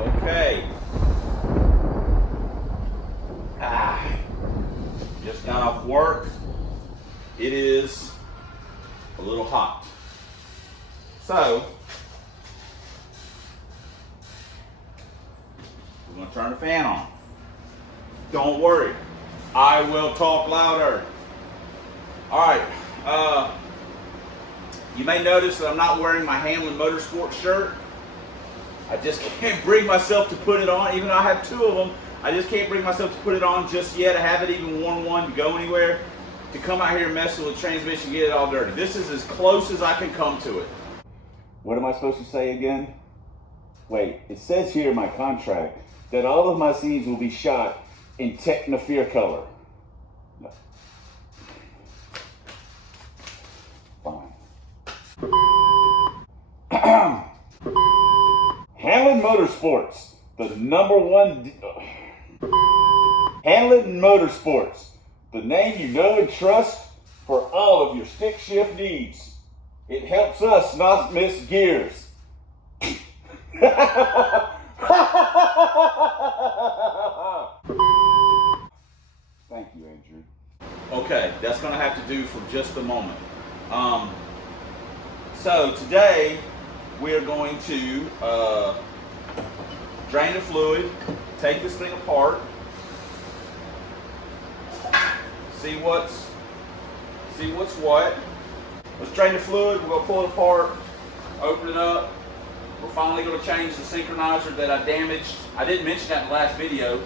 Okay. Just got off work. It is a little hot. So, we're going to turn the fan on. Don't worry, I will talk louder. All right, you may notice that I'm not wearing my Hamlin Motorsports shirt. I just can't bring myself to put it on, even though I have two of them. I just can't bring myself to put it on just yet. I haven't even worn one to go anywhere. To come out here and mess with the transmission, get it all dirty. This is as close as I can come to it. What am I supposed to say again? Wait, it says here in my contract that all of my scenes will be shot in Technifier color. No. Fine. Hamlin Motorsports, the #1. Hamlin Motorsports, the name you know and trust for all of your stick shift needs. It helps us not miss gears. Thank you, Andrew. Okay, that's going to have to do for just a moment. So today we are going to drain the fluid, take this thing apart, see what's what. Let's drain the fluid. We're going to pull it apart, open it up. We're finally going to change the synchronizer that I damaged. I didn't mention that in the last video,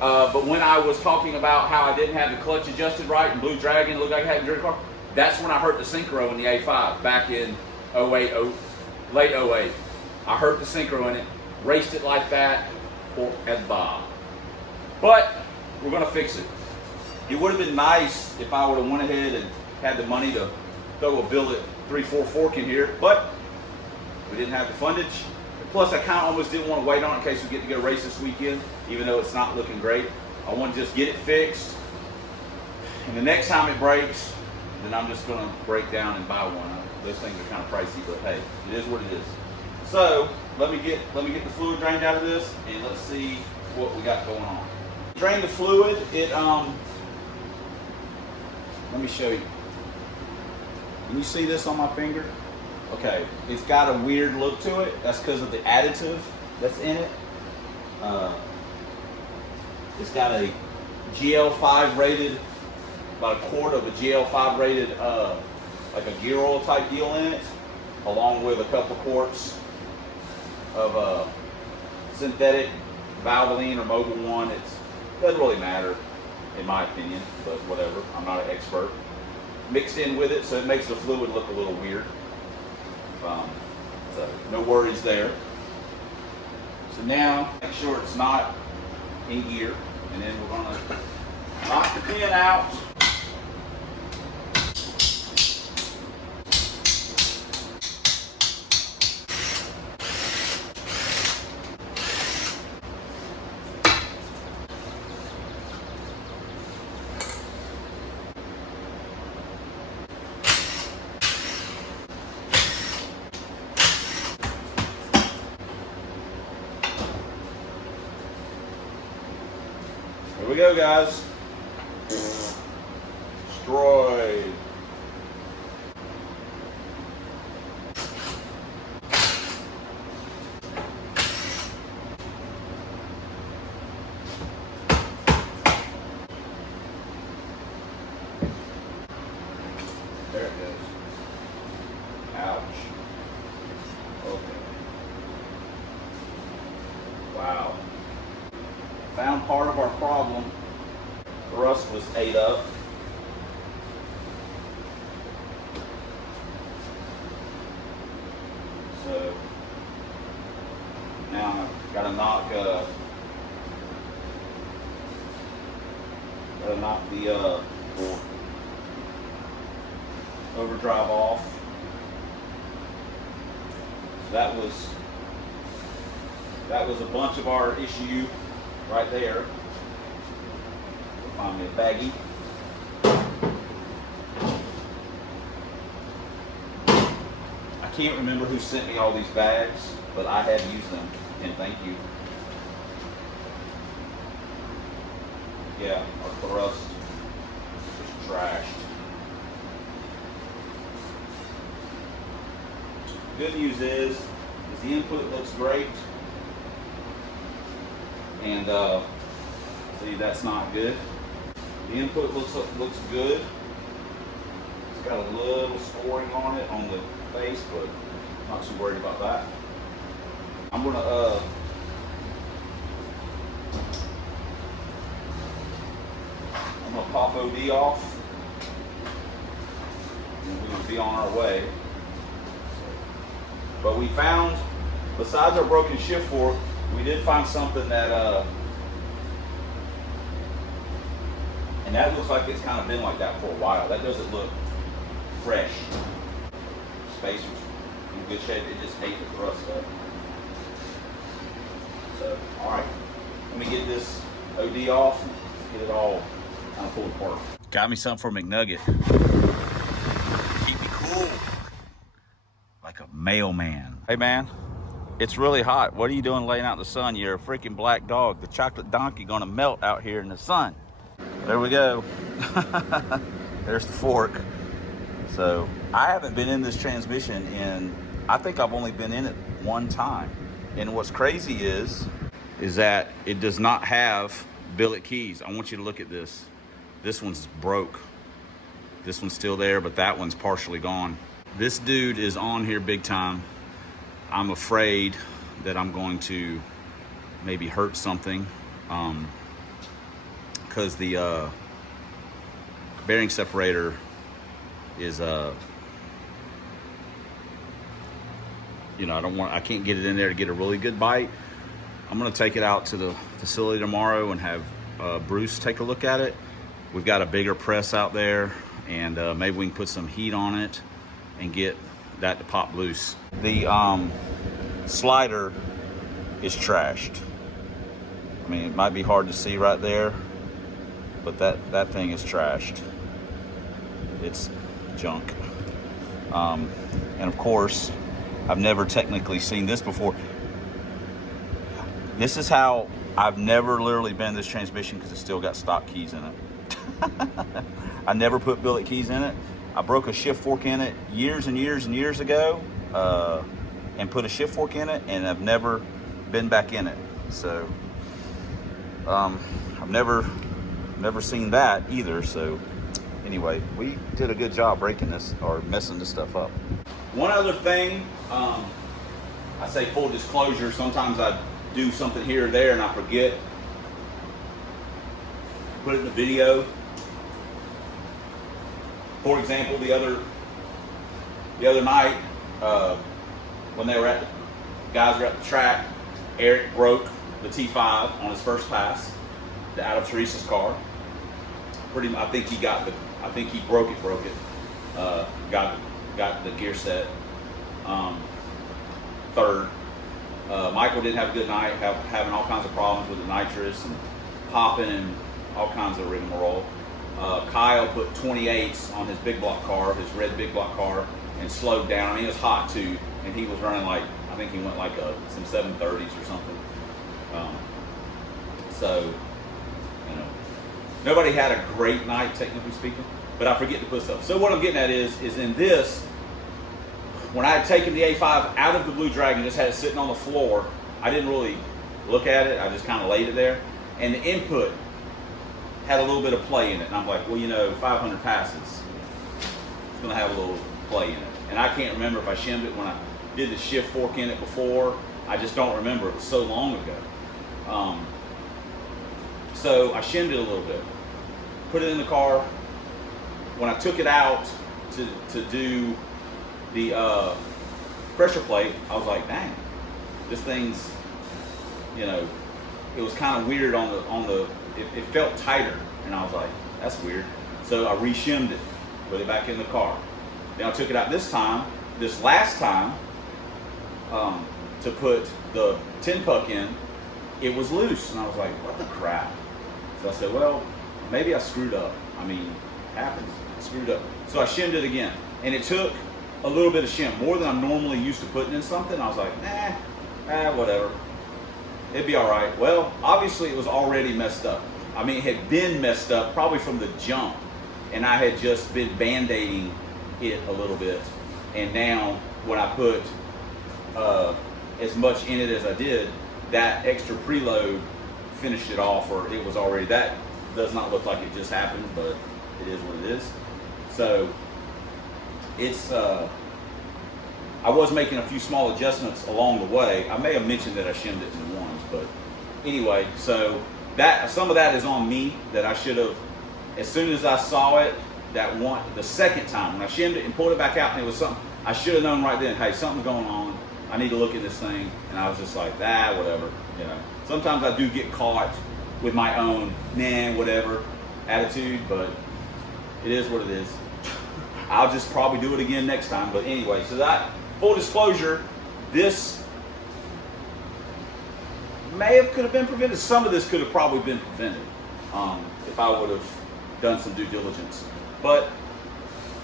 but when I was talking about how I didn't have the clutch adjusted right and Blue Dragon looked like I hadn't driven a car, that's when I hurt the synchro in the A5 back in late 08. I hurt the synchro in it, raced it like that forever. But we're going to fix it. It would have been nice if I would have went ahead and had the money to throw a billet 3/4 fork in here, but we didn't have the fundage. Plus, I kind of almost didn't want to wait on it in case we get to go race this weekend, even though it's not looking great. I want to just get it fixed, and the next time it breaks, then I'm just going to break down and buy one. Those things are kind of pricey, but hey, it is what it is. So let me get the fluid drained out of this, and let's see what we got going on. Drain the fluid. Let me show you. Can you see this on my finger? Okay, it's got a weird look to it. That's because of the additive that's in it. It's got a GL5 rated, about a quart of a GL5 rated, like a gear oil type deal in it, along with a couple of quarts of synthetic Valvoline or Mobil 1. It doesn't really matter, in my opinion, but whatever. I'm not an expert. Mixed in with it, so it makes the fluid look a little weird. So no worries there. So now, make sure it's not in gear, and then we're going to knock the pin out. Here we go, guys. Destroyed. There it goes. Ouch. Okay. Wow. Found part of our problem. The rust was ate up. So now I've got to knock the overdrive off. So that was a bunch of our issue right there. Find me a baggie. I can't remember who sent me all these bags, but I have used them, and thank you. Yeah, our thrust is trashed. Good news is the input looks great, and see, that's not good. The input looks good. It's got a little scoring on it on the face, but not too worried about that. I'm gonna pop OD off, and we're gonna be on our way. But we found, besides our broken shift fork, we did find something that, and that looks like it's kind of been like that for a while. That doesn't look fresh. Spacer's in good shape. It just hates the thrust up. So, all right, let me get this OD off and get it all kind of pulled apart. Got me something for McNugget. Keep me cool. Like a mailman. Hey man, it's really hot. What are you doing laying out in the sun? You're a freaking black dog. The chocolate donkey gonna melt out here in the sun. There we go. There's the fork. So I haven't been in this transmission in, I think I've only been in it one time. And what's crazy is that it does not have billet keys. I want you to look at this. This one's broke. This one's still there, but that one's partially gone. This dude is on here big time. I'm afraid that I'm going to maybe hurt something because the bearing separator is you know, I can't get it in there to get a really good bite. I'm gonna take it out to the facility tomorrow and have Bruce take a look at it. We've got a bigger press out there, and maybe we can put some heat on it and get that to pop loose. The slider is trashed. I mean, it might be hard to see right there, but that thing is trashed. It's junk. And of course, I've never technically seen this before. This is how I've never literally been in this transmission, because it's still got stock keys in it. I never put billet keys in it. I broke a shift fork in it years and years and years ago, and put a shift fork in it, and I've never been back in it. So I've never seen that either. So anyway, we did a good job breaking this, or messing this stuff up. One other thing, I say full disclosure, sometimes I do something here or there and I forget. Put it in the video. For example, the other night, when guys were at the track, Eric broke the T5 on his first pass out of Teresa's car. I think he broke it. Got the gear set. Third. Michael didn't have a good night, having all kinds of problems with the nitrous and popping and all kinds of rigmarole. Kyle put 28s on his big block car, his red big block car, and slowed down. I mean, it was hot too, and he was running like, I think he went like some 730s or something. So, you know, nobody had a great night, technically speaking, but I forget to put stuff. So what I'm getting at is in this, when I had taken the A5 out of the Blue Dragon, just had it sitting on the floor, I didn't really look at it. I just kind of laid it there, and the input had a little bit of play in it. And I'm like, well, you know, 500 passes, it's gonna have a little play in it. And I can't remember if I shimmed it when I did the shift fork in it before. I just don't remember. It was so long ago. So I shimmed it a little bit, put it in the car. When I took it out to do the pressure plate, I was like, dang, this thing's, you know, it was kind of weird it felt tighter, and I was like, that's weird. So I re-shimmed it, put it back in the car. Then I took it out this last time, to put the tin puck in. It was loose, and I was like, what the crap? So I said, well, maybe I screwed up. I mean, it happens, I screwed up. So I shimmed it again, and it took a little bit of shim, more than I'm normally used to putting in something. I was like, whatever. It'd be all right. Well, obviously it was already messed up. I mean, it had been messed up probably from the jump, and I had just been band-aiding it a little bit. And now when I put as much in it as I did, that extra preload finished it off, or it was already, that does not look like it just happened, but it is what it is. So it's, I was making a few small adjustments along the way. I may have mentioned that I shimmed it in ones, but anyway, so that, some of that is on me, that I should have, as soon as I saw it, the second time when I shimmed it and pulled it back out and it was something, I should have known right then, hey, something's going on. I need to look at this thing. And I was just like, whatever, you know. Sometimes I do get caught with my own, whatever attitude, but it is what it is. I'll just probably do it again next time. But anyway, so that, full disclosure, this could have been prevented. Some of this could have probably been prevented if I would have done some due diligence. But,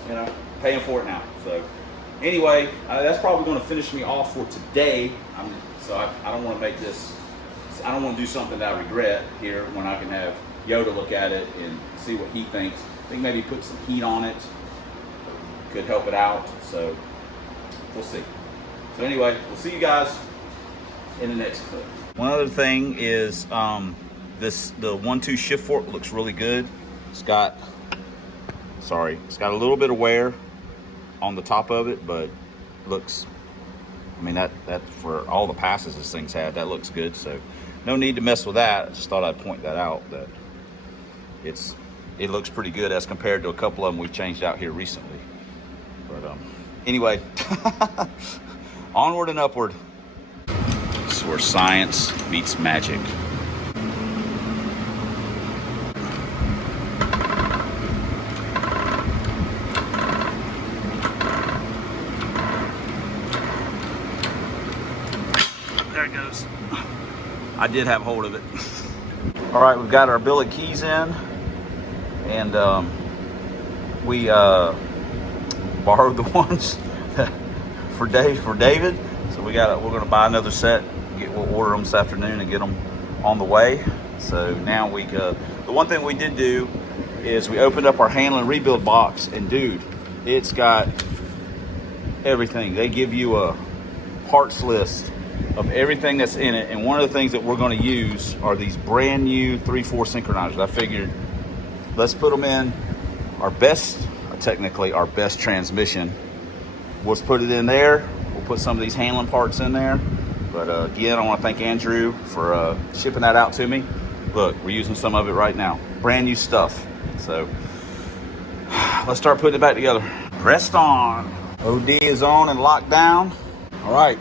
you know, paying for it now. So anyway, that's probably going to finish me off for today. So I don't want to make this, I don't want to do something that I regret here when I can have Yoda look at it and see what he thinks. I think maybe put some heat on it could help it out. So we'll see. So anyway, we'll see you guys in the next clip. One other thing is the 1-2 shift fork looks really good. It's got a little bit of wear on the top of it, but looks, I mean, that for all the passes this thing's had, that looks good. So no need to mess with that. I just thought I'd point that out, that it looks pretty good as compared to a couple of them we've changed out here recently. But anyway, onward and upward. This is where science meets magic. There it goes. I did have hold of it. All right, we've got our billet keys in, and we borrowed the ones for David. So we're gonna buy another set. We'll order them this afternoon and get them on the way. So now the one thing we did do is we opened up our handle and rebuild box, and dude, it's got everything. They give you a parts list of everything that's in it, and one of the things that we're going to use are these brand new 3/4 synchronizers. I figured let's put them in technically our best transmission. Let's put it in there. We'll put some of these handling parts in there. But again, I want to thank Andrew for shipping that out to me. Look, we're using some of it right now. Brand new stuff. So let's start putting it back together. Pressed on. OD is on and locked down. All right,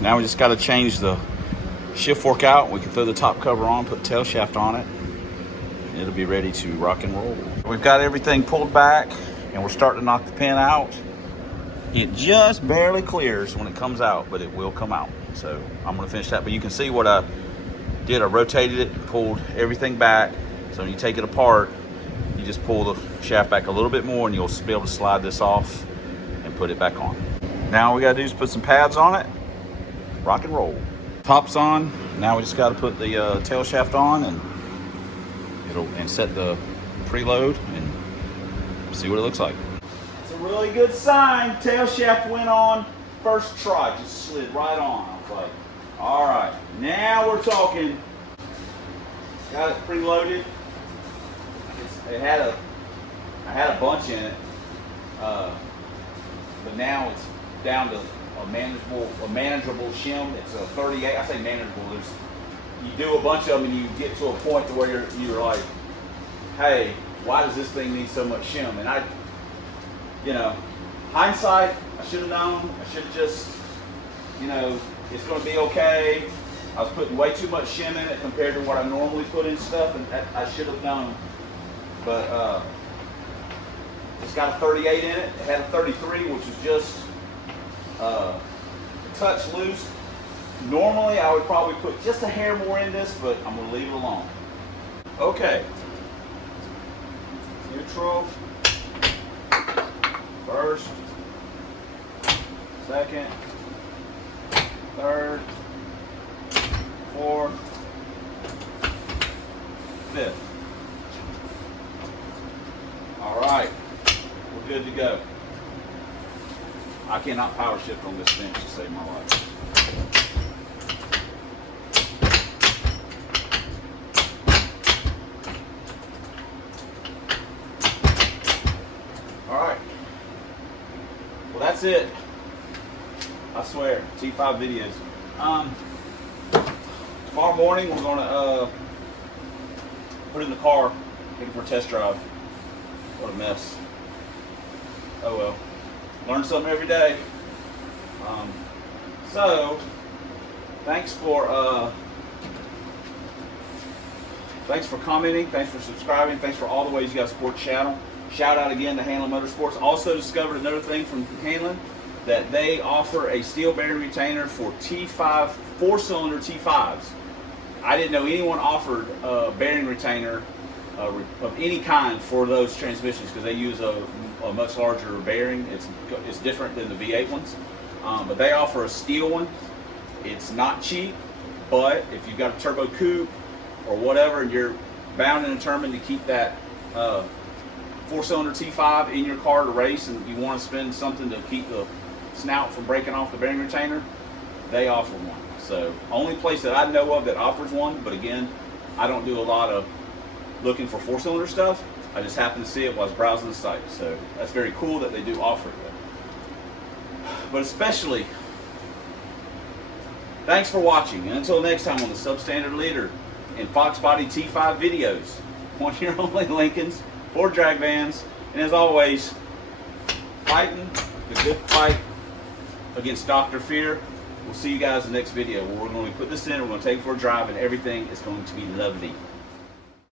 now we just got to change the shift fork out. We can throw the top cover on, put tail shaft on it, and it'll be ready to rock and roll. We've got everything pulled back, and we're starting to knock the pin out. It just barely clears when it comes out, but it will come out. So I'm going to finish that. But you can see what I did. I rotated it, pulled everything back. So when you take it apart, you just pull the shaft back a little bit more, and you'll be able to slide this off and put it back on. Now all we got to do is put some pads on it, rock and roll. Top's on. Now we just got to put the tail shaft on and set the preload and see what it looks like. It's a really good sign. Tail shaft went on first try, just slid right on. I was like, all right, now we're talking. Got it preloaded. I had a bunch in it, but now it's down to a manageable shim. It's a 38. I say manageable. You do a bunch of them and you get to a point to where you're like, hey, why does this thing need so much shim? And hindsight, I should have known. I should have just, it's going to be okay. I was putting way too much shim in it compared to what I normally put in stuff, and I should have known. But it's got a 38 in it. It had a 33, which was just a touch loose. Normally, I would probably put just a hair more in this, but I'm going to leave it alone. Okay. Neutral. First. second, third, fourth, fifth. All right, we're good to go. I cannot power shift on this bench to save my life. All right, well that's it. I swear, T5 videos. Tomorrow morning we're gonna put it in the car, take it for a test drive. What a mess. Oh well. Learn something every day. So thanks for commenting, thanks for subscribing, thanks for all the ways you guys support the channel. Shout out again to Hanlon Motorsports. Also discovered another thing from Hanlon, that they offer a steel bearing retainer for T5 4-cylinder T5s. I didn't know anyone offered a bearing retainer of any kind for those transmissions, because they use a much larger bearing. It's different than the V8 ones, but they offer a steel one. It's not cheap, but if you've got a turbo coupe or whatever, and you're bound and determined to keep that 4-cylinder T5 in your car to race, and you want to spend something to keep the snout from breaking off the bearing retainer, they offer one. So only place that I know of that offers one, but again, I don't do a lot of looking for 4-cylinder stuff. I just happened to see it while I was browsing the site. So that's very cool that they do offer it. But especially, thanks for watching. And until next time on the Substandard Leader in Fox Body T5 videos, one of your only Lincolns, 4 drag vans, and as always, fighting the good fight against Dr. Fear. We'll see you guys in the next video where we're going to put this in, we're going to take it for a drive, and everything is going to be lovely.